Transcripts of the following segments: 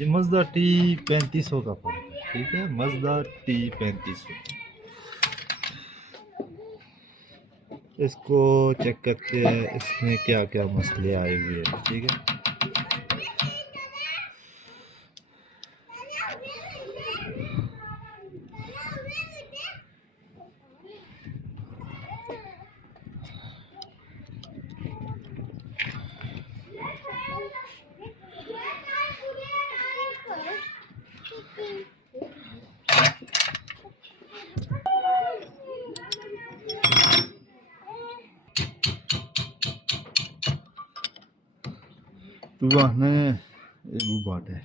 ये मज़दा T3500 का फ़ोन है, ठीक है, मज़दा T3500। इसको चेक करते हैं इसमें क्या क्या मसले आए हुए हैं, ठीक है। तो वहाँ वो बात है।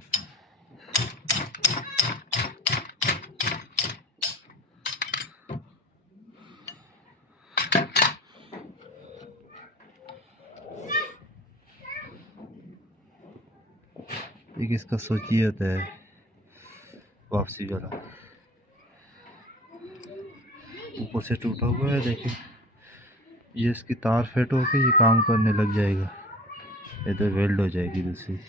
एक इसका सोचिए होता है वापसी वाला, ऊपर से टूटा हुआ है, देखिए ये इसकी तार फिट होकर ये काम करने लग जाएगा, ये तो वेल्ड हो जाएगी दूसरी।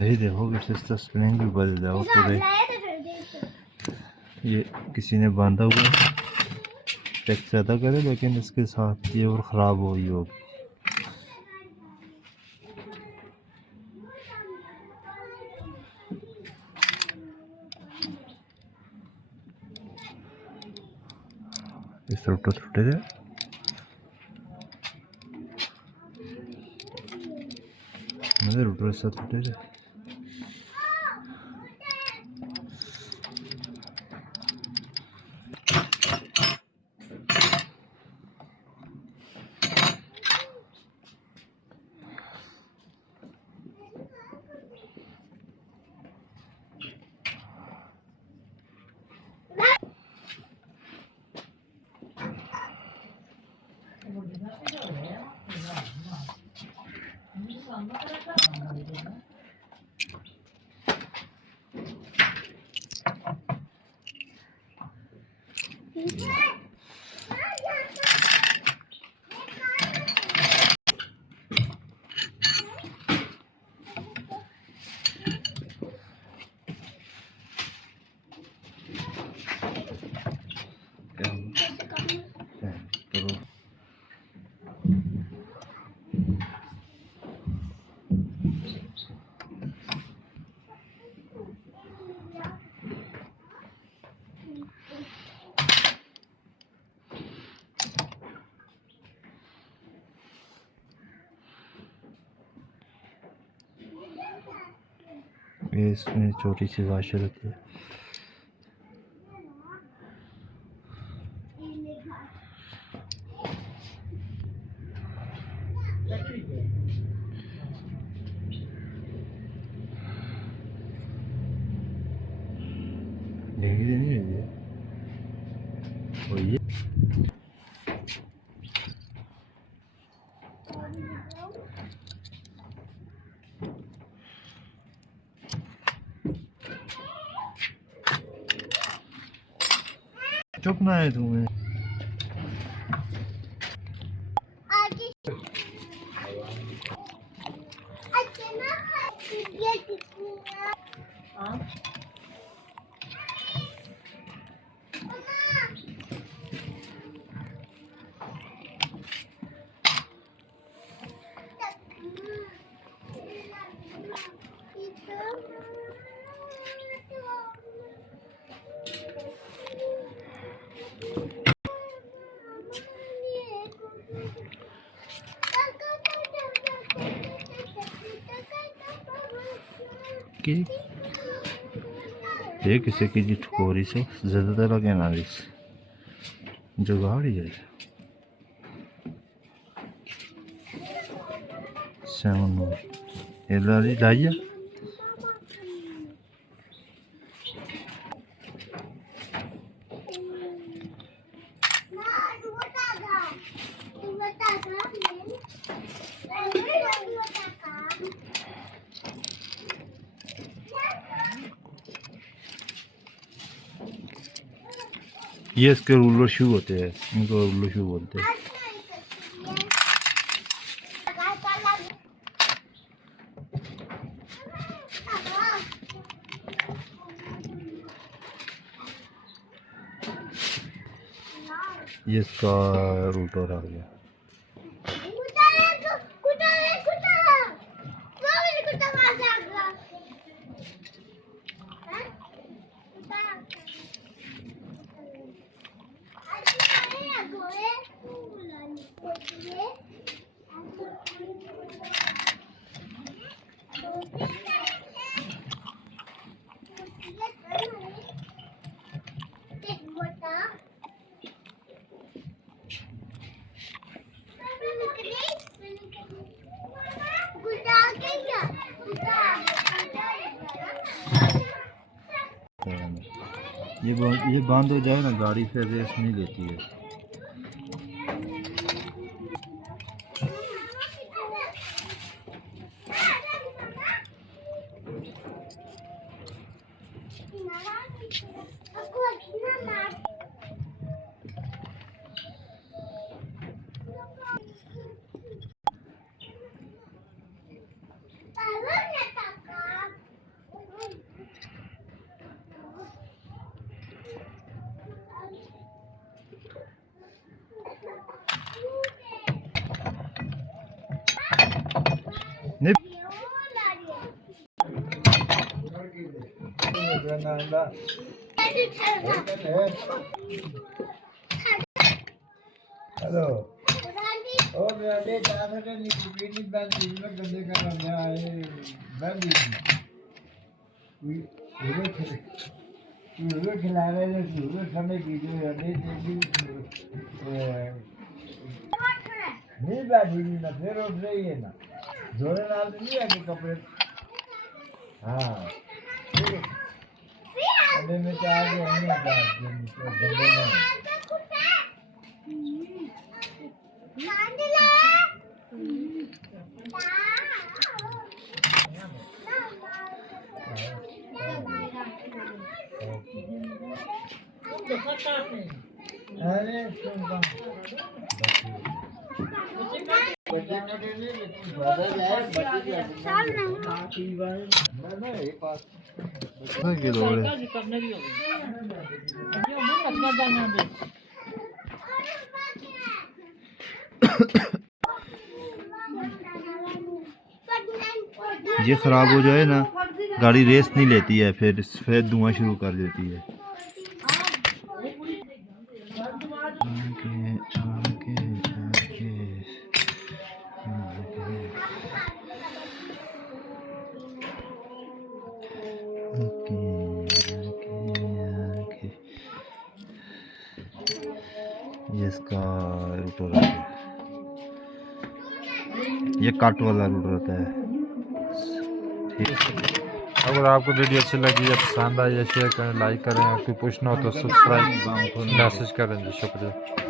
यही देखो कि इसका स्प्रिंग भी बदल जाओ पूरे, ये किसी ने बांधा हुआ है, चेक ज़्यादा करे लेकिन इसके साथ ये और ख़राब हुई होगी। इस रोटर छूटे थे, मेरे रोटर से छूटे थे। ये इसमें छोटी सी वाशर होती है। देखी नहीं है ये, चुप ना है तुम्हें। की ये किसी की जी ठकोरी से ज़्यादा लगे ना रिस जो गाड़ी है 7 ये लाइए ये इसके रूलर शू होते हैं, इनको रूलर शू बोलते हैं। ये इसका रूटर आ गया। ये बंद हो जाए ना गाड़ी फिर रेस नहीं लेती है। हेलो ओ मेरे दादा ने निकुली बैंड में गंदे का नाम है बैंड ये खिला रहे हैं सुबह समय वीडियो रहने देगी नहीं बैठी ना फिर उठ रही है ना जोड़े नाल नहीं है कि कपड़े हाँ अबे मैं क्या आगे नहीं आता गंदे में अरे ये ख़राब हो जाए ना गाड़ी रेस नहीं लेती है, फिर धुआं शुरू कर देती है। ये इसका रूटर है, ये कट वाला रूटर होता है। अगर आपको वीडियो अच्छी लगी या पसंद आई या शेयर करें, लाइक करें, और कोई पूछना हो तो सब्सक्राइब मैसेज करें जी। शुक्रिया।